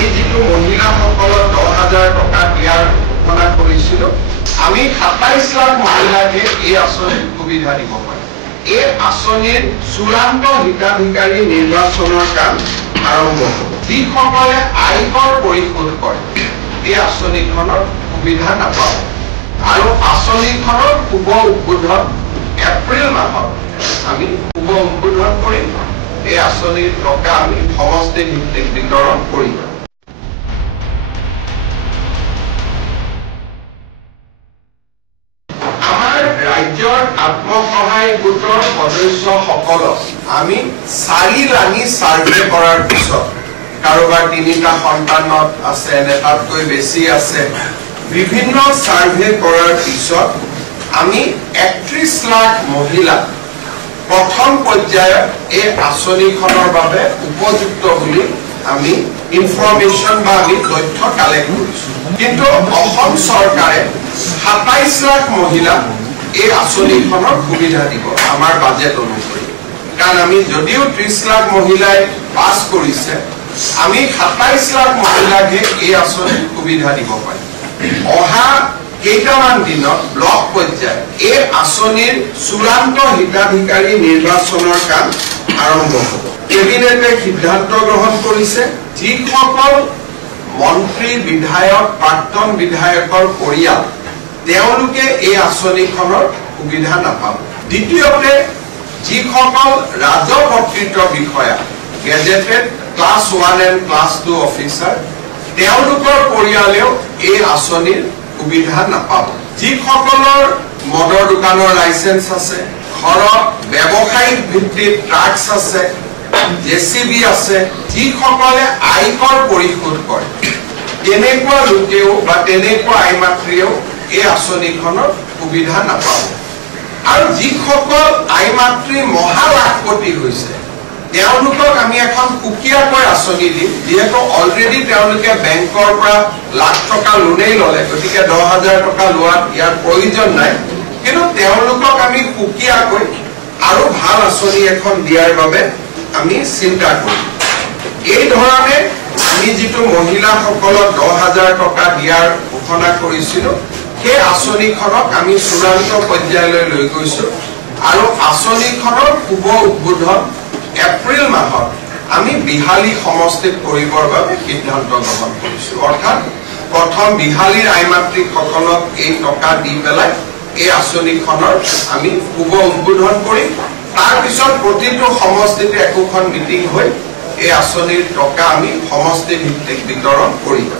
আমি যেটো মহিলাসকলক 10,000 টকা দিয়াৰ ঘোষণা কৰিছিল আমি 27 লাখ মহিলাকে এই আঁচনিৰ সুবিধা দিব পাৰিম এই আঁচনিৰ চূড়ান্ত হিতাধিকাৰী নিৰ্বাচনৰ কাম আৰম্ভ হ'ব যিসকলে আয়কৰ পৰিশোধ কৰে এই আঁচনিখনৰ সুবিধা নাপাব আৰু আঁচনিখনৰ শুভ উদ্বোধন এপ্ৰিল মাহত আমি শুভ উদ্বোধন কৰিম এই আঁচনিৰ টকা আমি সমষ্টি ভিত্তিক বিতৰণ কৰিম আমাৰ ৰাজ্যৰ আত্মসহায়ক গোটৰ সদস্যসকলক আমি 4 লানি সাৰ্ভে কৰাৰ পিছত কাৰোবাৰ 3টা সন্তানত আছে নেতাতকৈ বেছি আছে বিভিন্ন সাৰ্ভে কৰাৰ পিছত আমি 31 লাখ মহিলা প্ৰথম পৰ্যায়ত এই আঁচনিখনৰ বাবে উপযুক্ত বুলি আমি ইনফৰমেশন বা আমি তথ্য কালেক্ট কৰিছো কিন্তু অসম চৰকাৰে 27 লাখ মহিলা এই আঁচনিখনৰ সুবিধা দিব আমাৰ বাজেট অনুসৰি কাৰণ আমি যদিও 30 লাখ মহিলাই পাস কৰিছে আমি 27 লাখ মহিলাকে এই আঁচনিৰ সুবিধা দিব পাৰিম অহা কেইটামান দিনত ব্লক পৰ্যায় এই আঁচনিৰ চূড়ান্ত হিতাধিকাৰী নিৰ্বাচনৰ কাম আৰম্ভ হ'ব কেবিনেটে সিদ্ধান্ত গ্ৰহণ কৰিছে যিসকল মন্ত্ৰী বিধায়ক প্ৰাক্তন বিধায়কৰ পৰিয়াল তেওঁলোকে এই আঁচনিখনৰ সুবিধা নাপাব দ্বিতীয়তে যিসকল ৰাজপত্ৰিত বিষয়া gazetted class 1 and class 2 officer তেওঁলোকৰ পৰিয়ালেও এই আঁচনিৰ সুবিধা নাপাব যিসকলৰ মদৰ দোকানৰ লাইসেন্স আছে ঘৰত ব্যৱসায়িক ভিত্তিত ট্ৰাক্স আছে জেচিবি আছে যিসকলে আয়কৰ পৰিশোধ কৰে তেনেকুৱা লোকেও বা তেনেকুৱা আইমাত্ৰীও এই আঁচনিখনৰ সুবিধা নাপাব আৰু যিসকল আইমাত্ৰী মহালাখপতি হৈছে তেওঁলোকক আমি এখন কুকিয়াকৈ আঁচনি দিম যেহেতু অলৰেডি তেওঁলোকে বেংকৰ পৰা লাখ টকা লোনেই ললে গতিকে 10,000 টকা লোৱাত ইয়াৰ প্ৰয়োজন নাই কিন্তু তেওঁলোকক আমি কুকিয়াকৈ আৰু ভাল আঁচনি এখন দিয়াৰ বাবে আমি চিন্তা কৰিম এই ধৰণে আমি যেটো মহিলাসকলক 10,000 টকা দিয়াৰ ঘোষণা কৰিছিল সেই আঁচনিখনক আমি চূড়ান্ত পৰ্যায়লৈ লৈ গৈছো আৰু আঁচনিখনৰ শুভ উদ্বোধন এপ্ৰিল মাহত আমি বিহালী সমষ্টিত কৰিবৰ বাবে সিদ্ধান্ত গ্ৰহণ কৰিছো অৰ্থাৎ প্ৰথম বিহালীৰ আইমাত্ৰীসকলক এই টকা দি পেলাই এই আঁচনিখনৰ আমি শুভ উদ্বোধন কৰিম তাৰ পিছত প্ৰতিটো সমষ্টিতে একোখন মিটিং হৈ এই আঁচনিৰ টকা আমি সমষ্টি ভিত্তিক বিতৰণ কৰিম